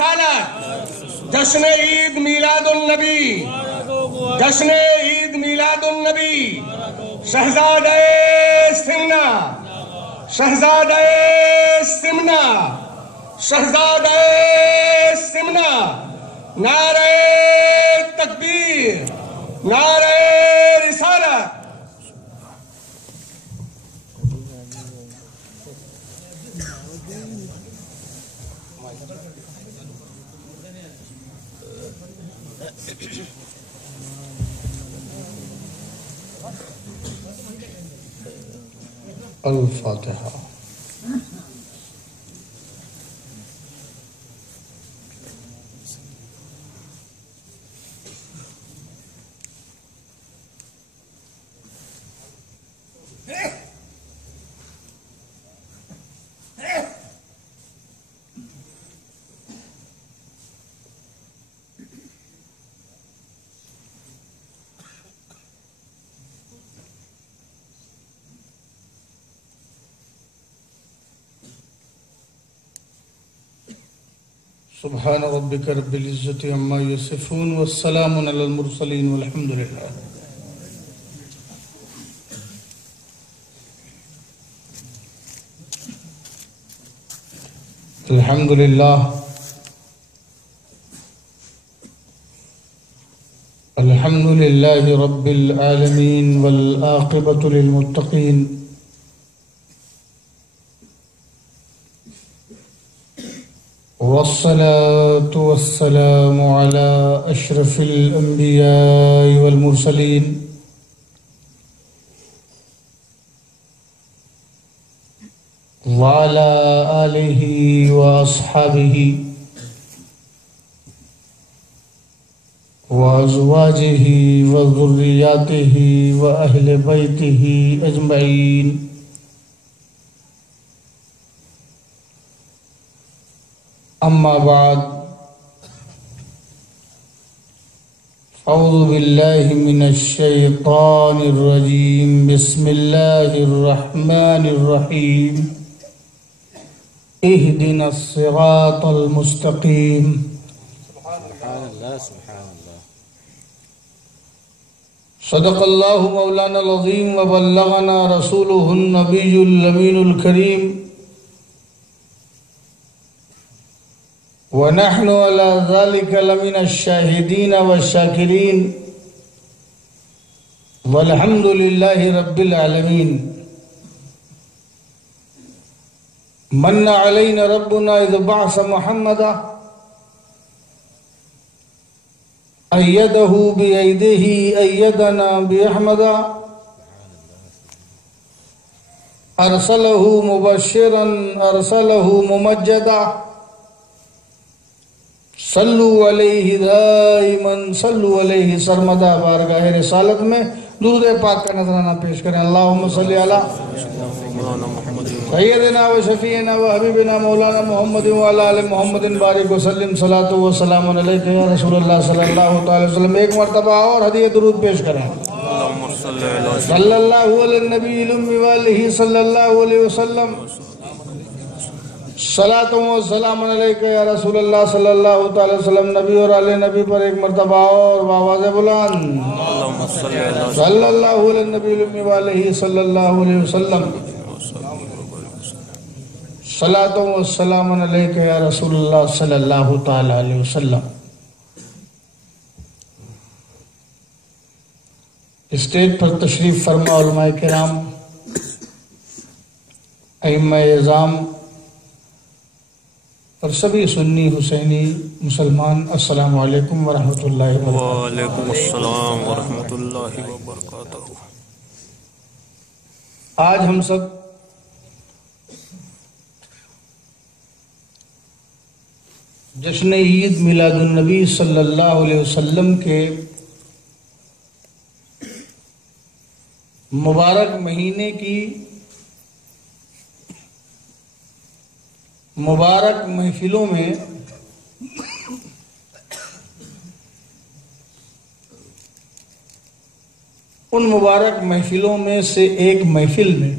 رسالت، جشن عید میلاد النبی، جشن عید میلاد النبی، شہزادہ سمنا، شہزادہ سمنا، شہزادہ سمنا، نعرہ تکبیر، نعرہ رسالت۔ الفاتحہ۔ سبحان ربک رب العزت عما یصفون والسلام علی المرسلین والحمد للہ۔ الحمد للہ، الحمد للہ رب العالمین والعاقبۃ للمتقین، والصلاة والسلام على أشرف الأنبياء والمرسلين وعلى آله وأصحابه وأزواجه وذرياته وأهل بيته أجمعين، أما بعد، أعوذ بالله من الشيطان الرجيم، بسم الله الرحمن الرحيم، اهدنا الصراط المستقيم۔ سبحان اللہ، سبحان اللہ۔ صدق الله مولانا العظيم وبلغنا رسوله النبي الأمين الكريم، ونحن على ذلك لمن الشاهدين والشاكرين، والحمد لله رب العالمين۔ من علينا ربنا إذ بعث محمدا، أيده بأيديه، أيدنا بأحمدا، أرسله مبشرا، أرسله ممجدا، صلو علیہ دائما، صلو علیہ سرمدا۔ بارگاہ رسالت میں درود پاک کا نذرانہ پیش کریں۔ اللہم صلی علی سیدنا و شفیعنا و حبیبنا مولانا محمد و علی آل محمد، بارک وسلم، صلاۃ و سلام علیک یا رسول اللہ صلی اللہ تعالی وسلم۔ ایک مرتبہ اور ہدیہ درود پیش کریں۔ صلی اللہ علی النبی الامی والہ صلی اللہ علیہ وسلم، صلاۃ و سلام علیکہ یا رسول اللہ صلی اللہ تعالی وسلم۔ نبی اور آل نبی پر ایک مرتبہ اور بآواز بلند، صلی اللہ علی النبی الامی والہ صلی اللہ علیہ وسلم، صلاۃ و سلام علیکہ یا رسول اللہ صلی اللہ تعالی علیہ وسلم۔ اسٹیج پر تشریف فرما علماء کرام، ائمہ اعظام اور سبھی سنی حسینی مسلمان، السلام علیکم ورحمۃ اللہ وبرکاتہ۔ وعلیکم السلام ورحمۃ اللہ وبرکاتہ۔ آج ہم سب جشن عید میلاد النبی صلی اللہ علیہ وسلم کے مبارک مہینے کی مبارک محفلوں میں ان مبارک محفلوں میں سے ایک محفل میں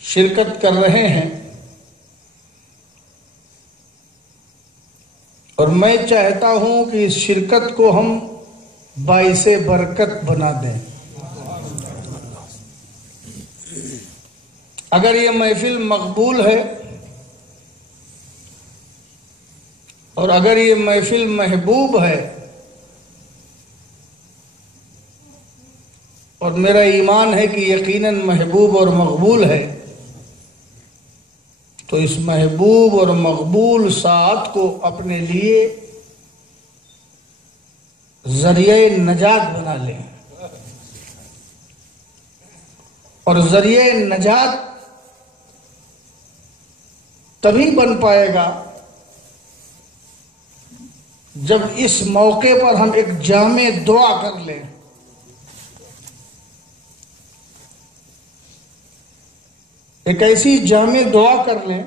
شرکت کر رہے ہیں اور میں چاہتا ہوں کہ اس شرکت کو ہم باعث برکت بنا دیں. اگر یہ محفل مقبول ہے اور اگر یہ محفل محبوب ہے، اور میرا ایمان ہے کہ یقیناً محبوب اور مقبول ہے، تو اس محبوب اور مقبول ساعت کو اپنے لیے ذریعہ نجات بنا لیں. اور ذریعہ نجات تبھی بن پائے گا جب اس موقع پر ہم ایک جامع دعا کر لیں. ایک ایسی جامع دعا کر لیں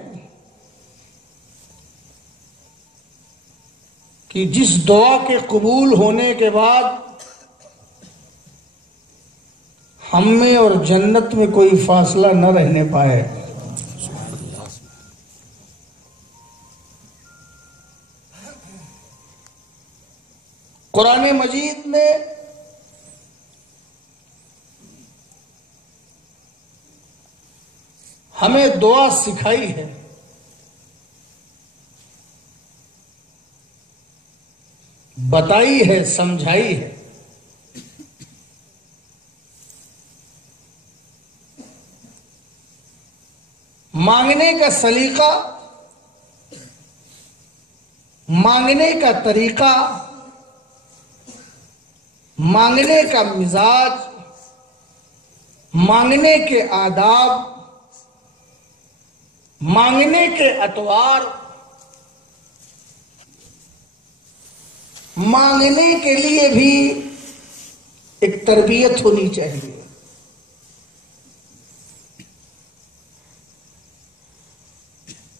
کہ جس دعا کے قبول ہونے کے بعد ہم میں اور جنت میں کوئی فاصلہ نہ رہنے پائے. قرآن مجید نے ہمیں دعا سکھائی ہے. بتائی ہے، سمجھائی ہے. مانگنے کا سلیقہ، مانگنے کا طریقہ، مانگنے کا مزاج، مانگنے کے آداب، مانگنے کے اطوار، مانگنے کے لیے بھی ایک تربیت ہونی چاہیے.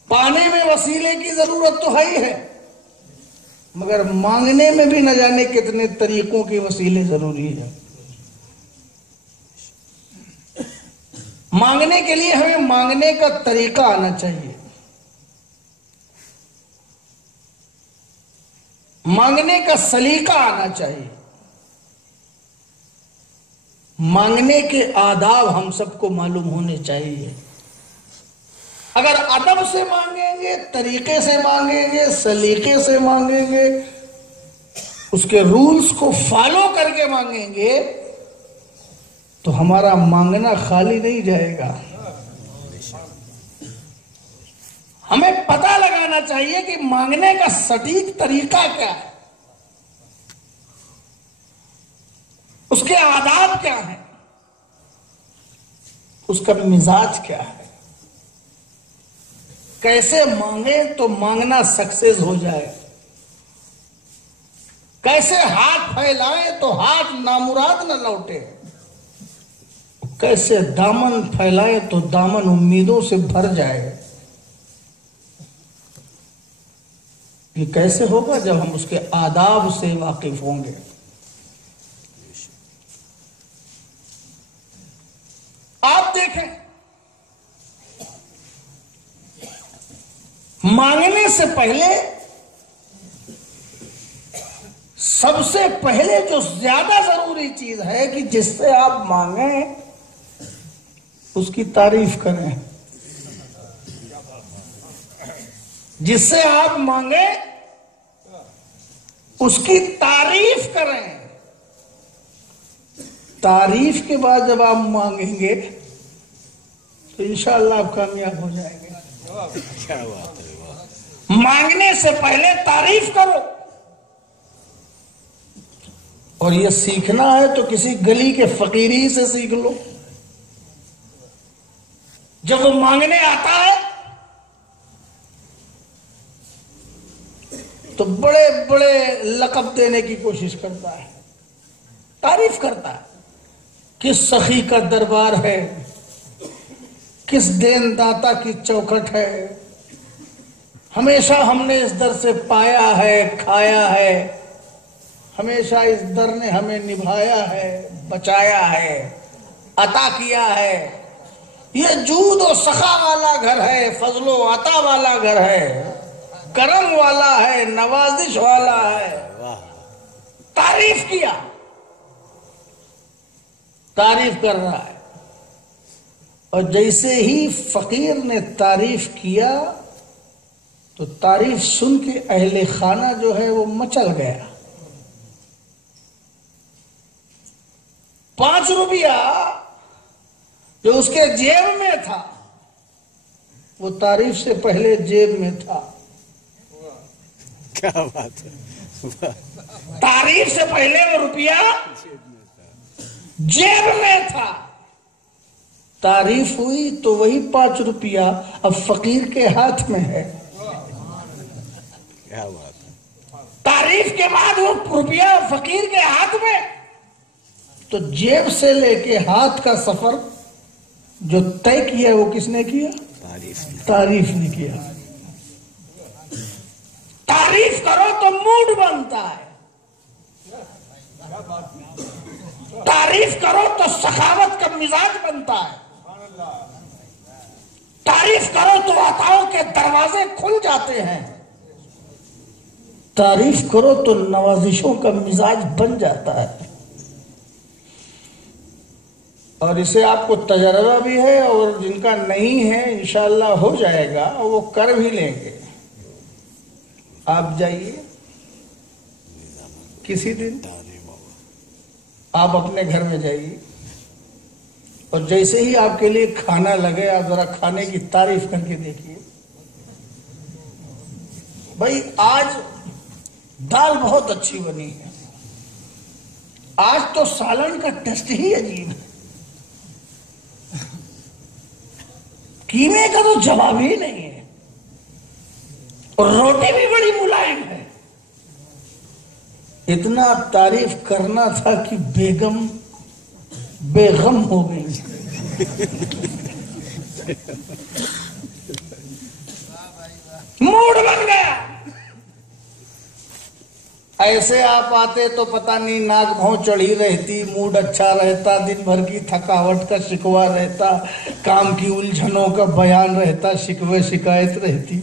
پانے میں وسیلے کی ضرورت تو ہے ہی ہے، مگر مانگنے میں بھی نہ جانے کتنے طریقوں کے وسیلے ضروری ہیں. مانگنے کے لیے ہمیں مانگنے کا طریقہ آنا چاہیے. مانگنے کا سلیقہ آنا چاہیے. مانگنے کے آداب ہم سب کو معلوم ہونے چاہیے. اگر ادب سے مانگیں گے، طریقے سے مانگیں گے، سلیقے سے مانگیں گے، اس کے رولز کو فالو کر کے مانگیں گے، تو ہمارا مانگنا خالی نہیں جائے گا. ہمیں پتہ لگانا چاہیے کہ مانگنے کا سٹیک طریقہ کیا ہے، اس کے آداب کیا ہیں، اس کا مزاج کیا ہے. کیسے مانگیں تو مانگنا سکسیس ہو جائے. کیسے ہاتھ پھیلائیں تو ہاتھ نامراد نہ لوٹے. کیسے دامن پھیلائیں تو دامن امیدوں سے بھر جائے. یہ کیسے ہوگا؟ جب ہم اس کے آداب سے واقف ہوں گے. آپ دیکھیں، مانگنے سے پہلے سب سے پہلے جو زیادہ ضروری چیز ہے کہ جس سے آپ مانگیں اس کی تعریف کریں. جس سے آپ مانگیں اس کی تعریف کریں. تعریف کے بعد جب آپ مانگیں گے تو انشاءاللہ آپ کامیاب ہو جائیں گے. مانگنے سے پہلے تعریف کرو. اور یہ سیکھنا ہے تو کسی گلی کے فقیری سے سیکھ لو. جب وہ مانگنے آتا ہے تو بڑے بڑے لقب دینے کی کوشش کرتا ہے، تعریف کرتا ہے. کس سخی کا دربار ہے، کس دین داتا کی چوکھٹ ہے، ہمیشہ ہم نے اس در سے پایا ہے، کھایا ہے، ہمیشہ اس در نے ہمیں نبھایا ہے، بچایا ہے، عطا کیا ہے. یہ جود و سخا والا گھر ہے، فضل و عطا والا گھر ہے. کرم والا ہے، نوازش والا ہے، تعریف کیا، تعریف کر رہا ہے. اور جیسے ہی فقیر نے تعریف کیا تو تعریف سن کے اہل خانہ جو ہے وہ مچل گیا. 5 روپیہ جو اس کے جیب میں تھا وہ تعریف سے پہلے جیب میں تھا. کیا بات ہے. تعریف سے پہلے وہ روپیہ جیب میں تھا. تعریف ہوئی تو وہی 5 روپیہ اب فقیر کے ہاتھ میں ہے. کیا بات ہے. تعریف کے بعد وہ روپیہ فقیر کے ہاتھ میں، تو جیب سے لے کے ہاتھ کا سفر جو طے کیا وہ کس نے کیا؟ تعریف نے کیا. تعریف کرو تو موڈ بنتا ہے، تعریف کرو تو سخاوت کا مزاج بنتا ہے، تعریف کرو تو عطاؤں کے دروازے کھل جاتے ہیں، تعریف کرو تو نوازشوں کا مزاج بن جاتا ہے. اور اسے آپ کو تجربہ بھی ہے، اور جن کا نہیں ہے انشاءاللہ ہو جائے گا، وہ کر بھی لیں گے. آپ جائیے کسی دن، آپ اپنے گھر میں جائیے، اور جیسے ہی آپ کے لیے کھانا لگے آپ ذرا کھانے کی تعریف کر کے دیکھیے. بھائی آج دال بہت اچھی بنی ہے، آج تو سالن کا ٹیسٹ ہی عجیب ہے، قیمے کا تو جواب ہی نہیں ہے، اور روٹی بھی بڑی ملائم ہے. اتنا تعریف کرنا تھا کہ بیگم بے غم ہو گئی. موڈ بن گیا. ایسے آپ آتے تو پتہ نہیں ناک بھوں چڑھی رہتی، موڈ اچھا رہتا، دن بھر کی تھکاوٹ کا شکوہ رہتا، کام کی الجھنوں کا بیان رہتا، شکوے شکایت رہتی.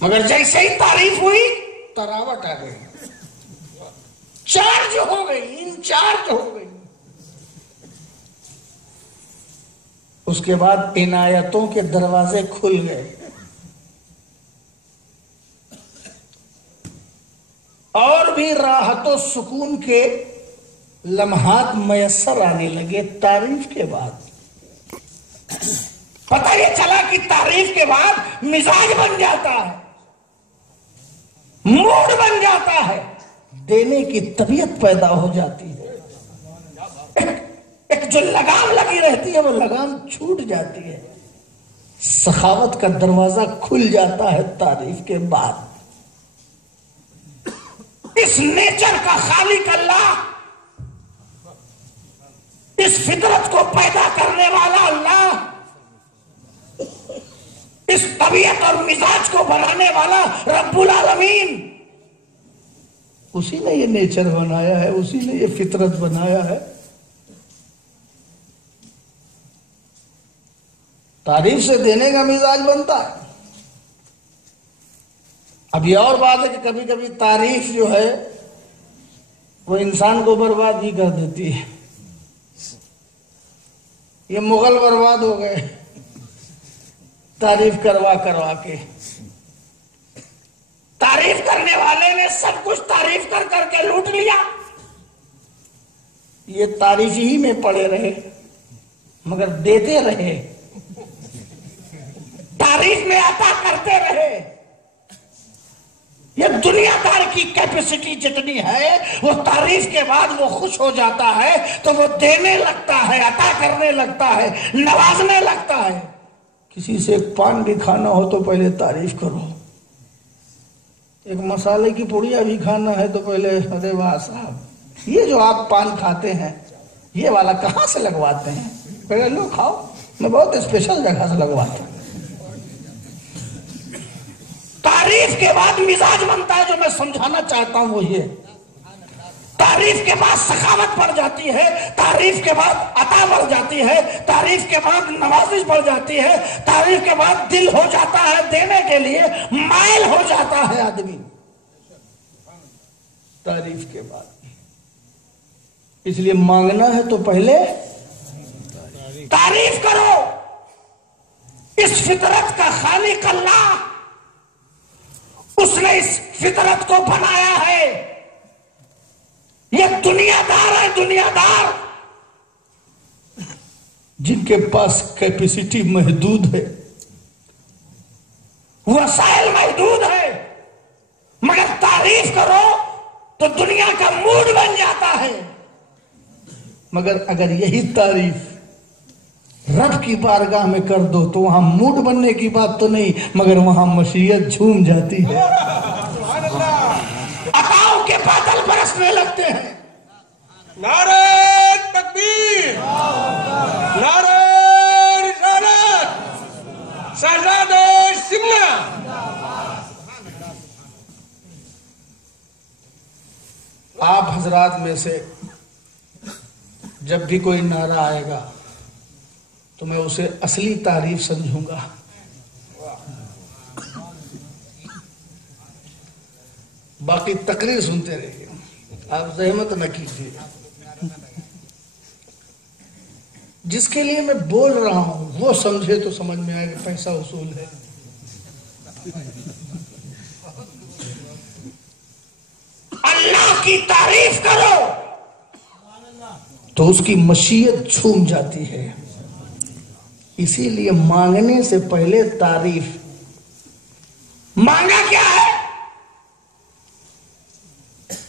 مگر جیسے ہی تعریف ہوئی تراوٹ آ گئی، چارج ہو گئی، انچارج ہو گئی. اس کے بعد عنایتوں کے دروازے کھل گئے، اور بھی راحت و سکون کے لمحات میسر آنے لگے. تعریف کے بعد پتہ یہ چلا کہ تعریف کے بعد مزاج بن جاتا ہے، موڈ بن جاتا ہے، دینے کی طبیعت پیدا ہو جاتی ہے. ایک جو لگام لگی رہتی ہے وہ لگام چھوٹ جاتی ہے، سخاوت کا دروازہ کھل جاتا ہے تعریف کے بعد. اس نیچر کا خالق اللہ، اس فطرت کو پیدا کرنے والا اللہ، اس طبیعت اور مزاج کو بنانے والا رب العالمین، اسی نے یہ نیچر بنایا ہے، اسی نے یہ فطرت بنایا ہے. تعریف سے دینے کا مزاج بنتا ہے. اب یہ اور بات ہے کہ کبھی کبھی تعریف جو ہے وہ انسان کو برباد ہی کر دیتی ہے. یہ مغل برباد ہو گئے تعریف کروا کے. تعریف کرنے والے نے سب کچھ تعریف کر کر کے لوٹ لیا. یہ تعریف ہی میں پڑے رہے مگر دیتے رہے، تعریف میں عطا کرتے رہے. یہ دنیا دار کی کیپیسٹی جتنی ہے، وہ تعریف کے بعد وہ خوش ہو جاتا ہے تو وہ دینے لگتا ہے، عطا کرنے لگتا ہے، نوازنے لگتا ہے. کسی سے ایک پان بھی کھانا ہو تو پہلے تعریف کرو. ایک مسالے کی پڑیا بھی کھانا ہے تو پہلے ارے واہ صاحب، یہ جو آپ پان کھاتے ہیں یہ والا کہاں سے لگواتے ہیں؟ پہلے لو کھاؤ، میں بہت اسپیشل جگہ سے لگواتا ہوں. تعریف کے بعد مزاج بنتا ہے. جو میں سمجھانا چاہتا ہوں وہ یہ، تعریف کے بعد سخاوت بڑھ جاتی ہے، تعریف کے بعد عطا بڑھ جاتی ہے، تعریف کے بعد نوازش بڑھ جاتی ہے، تعریف کے بعد دل ہو جاتا ہے دینے کے لیے، مائل ہو جاتا ہے آدمی تعریف کے بعد۔ اس لیے مانگنا ہے تو پہلے تعریف کرو۔ اس فطرت کا خالق اللہ، اس نے اس فطرت کو بنایا ہے۔ یہ دنیا دار ہے، دنیا دار جن کے پاس کیپیسٹی محدود ہے، وسائل محدود ہے، مگر تعریف کرو تو دنیا کا موڈ بن جاتا ہے۔ مگر اگر یہی تعریف رب کی بارگاہ میں کر دو تو وہاں موڈ بننے کی بات تو نہیں، مگر وہاں مشیت جھوم جاتی ہے، عطاؤں کے بادل برسنے لگتے ہیں۔ نعرہ تکبیر، نعرہ رسالت، شہزادہ سمنا۔ آپ حضرات میں سے جب بھی کوئی نعرہ آئے گا تو میں اسے اصلی تعریف سمجھوں گا۔ باقی تقریر سنتے رہیے، آپ زحمت نہ کیجیے۔ جس کے لیے میں بول رہا ہوں وہ سمجھے تو سمجھ میں آئے کہ پیسہ وصول ہے۔ اللہ کی تعریف کرو تو اس کی مشیت جھوم جاتی ہے۔ اسی لیے مانگنے سے پہلے تعریف۔ مانگا کیا ہے؟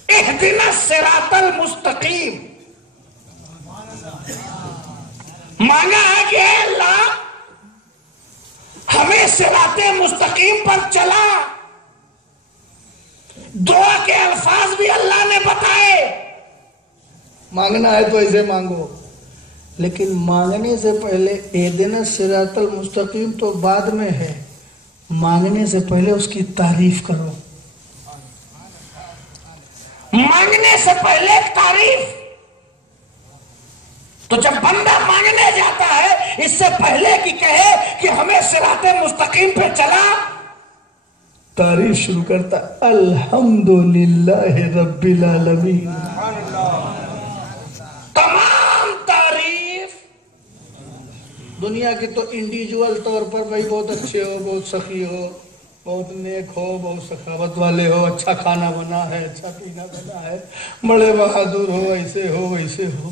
اہدنا الصراط المستقیم۔ مانگا ہے کہ اے اللہ ہمیں صراط مستقیم پر چلا۔ دعا کے الفاظ بھی اللہ نے بتائے۔ مانگنا ہے تو ایسے مانگو، لیکن مانگنے سے پہلے اہدنا الصراط المستقیم تو بعد میں ہے، مانگنے سے پہلے اس کی تعریف کرو۔ مانگنے سے پہلے تعریف۔ تو جب بندہ مانگنے جاتا ہے اس سے پہلے کہ کہے کہ ہمیں صراط مستقیم پہ چلا، تعریف شروع کرتا الحمدللہ رب العالمین۔ تمام تعریف دنیا کی تو انڈیویجول طور پر بھائی بہت اچھے ہو، بہت سخی ہو، بہت نیک ہو، بہت سخاوت والے ہو، اچھا کھانا بنا ہے، اچھا پینا بنا ہے، بڑے بہادر ہو، ایسے ہو ویسے ہو۔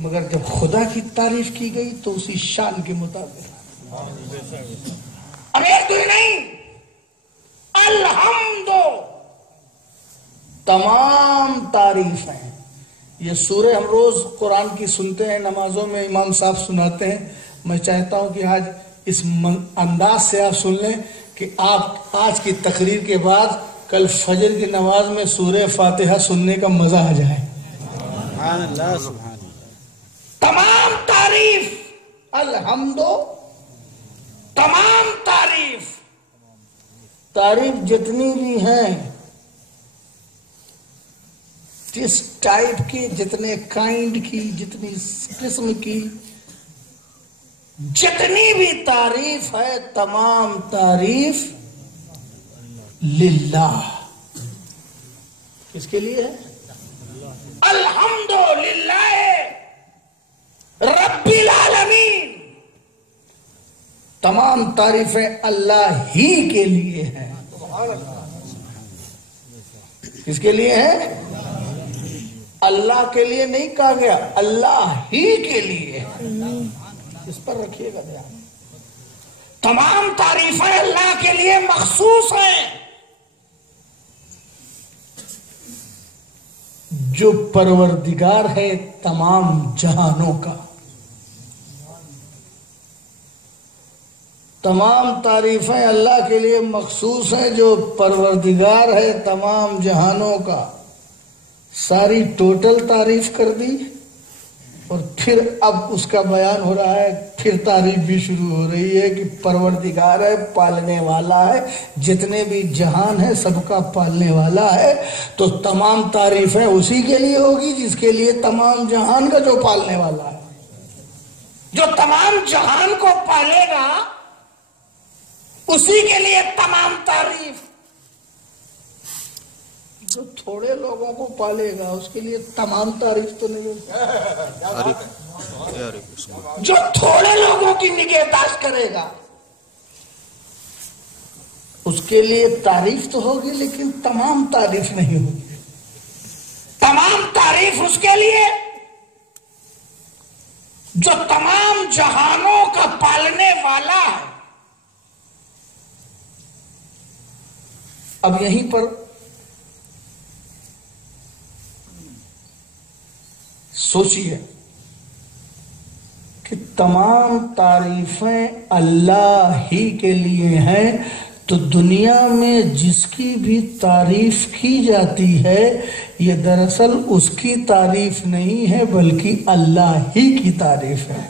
مگر جب خدا کی تعریف کی گئی تو اسی شان کے مطابق، اب ایک تو نہیں، الحمد، تمام تعریف ہیں۔ یہ سورہ ہم روز قرآن کی سنتے ہیں، نمازوں میں امام صاحب سناتے ہیں۔ میں چاہتا ہوں کہ آج اس انداز سے آپ سن لیں کہ آپ آج کی تقریر کے بعد کل فجر کی نماز میں سورہ فاتحہ سننے کا مزہ آ جائے۔ سبحان اللہ، سبحان اللہ۔ تمام تعریف، الحمد، تمام تعریف۔ تعریف جتنی بھی ہیں، جس ٹائپ کی، جتنے کائنڈ کی، جتنی قسم کی، جتنی بھی تعریف ہے، تمام تعریف للہ۔ کس کے لیے ہے؟ الحمدللہ رب العالمین۔ تمام تعریفیں اللہ ہی کے لیے ہیں۔ کس کے لیے ہے؟ اللہ کے لیے نہیں کہا گیا، اللہ ہی کے لیے ہے۔ اس پر رکھیے گا دھیان۔ تمام تعریفیں اللہ کے لیے مخصوص ہیں۔ جو پروردگار ہے تمام جہانوں کا۔ تمام تعریفیں اللہ کے لیے مخصوص ہیں، جو پروردگار ہے تمام جہانوں کا۔ ساری ٹوٹل تعریف کر دی اور پھر اب اس کا بیان ہو رہا ہے، پھر تعریف بھی شروع ہو رہی ہے کہ پروردگار ہے، پالنے والا ہے، جتنے بھی جہان ہے سب کا پالنے والا ہے، تو تمام تعریفیں اسی کے لیے ہوگی جس کے لیے تمام جہان کا جو پالنے والا ہے، جو تمام جہان کو پالے گا اسی کے لیے تمام تعریف، جو تھوڑے لوگوں کو پالے گا اس کے لیے تمام تعریف تو نہیں ہوگی، جو تھوڑے لوگوں کی نگہداشت کرے گا اس کے لیے تعریف تو ہوگی لیکن تمام تعریف نہیں ہوگی، تمام تعریف اس کے لیے جو تمام جہانوں کا پالنے والا ہے۔ اب یہیں پر سوچیے کہ تمام تعریفیں اللہ ہی کے لیے ہیں، تو دنیا میں جس کی بھی تعریف کی جاتی ہے یہ دراصل اس کی تعریف نہیں ہے بلکہ اللہ ہی کی تعریف ہے۔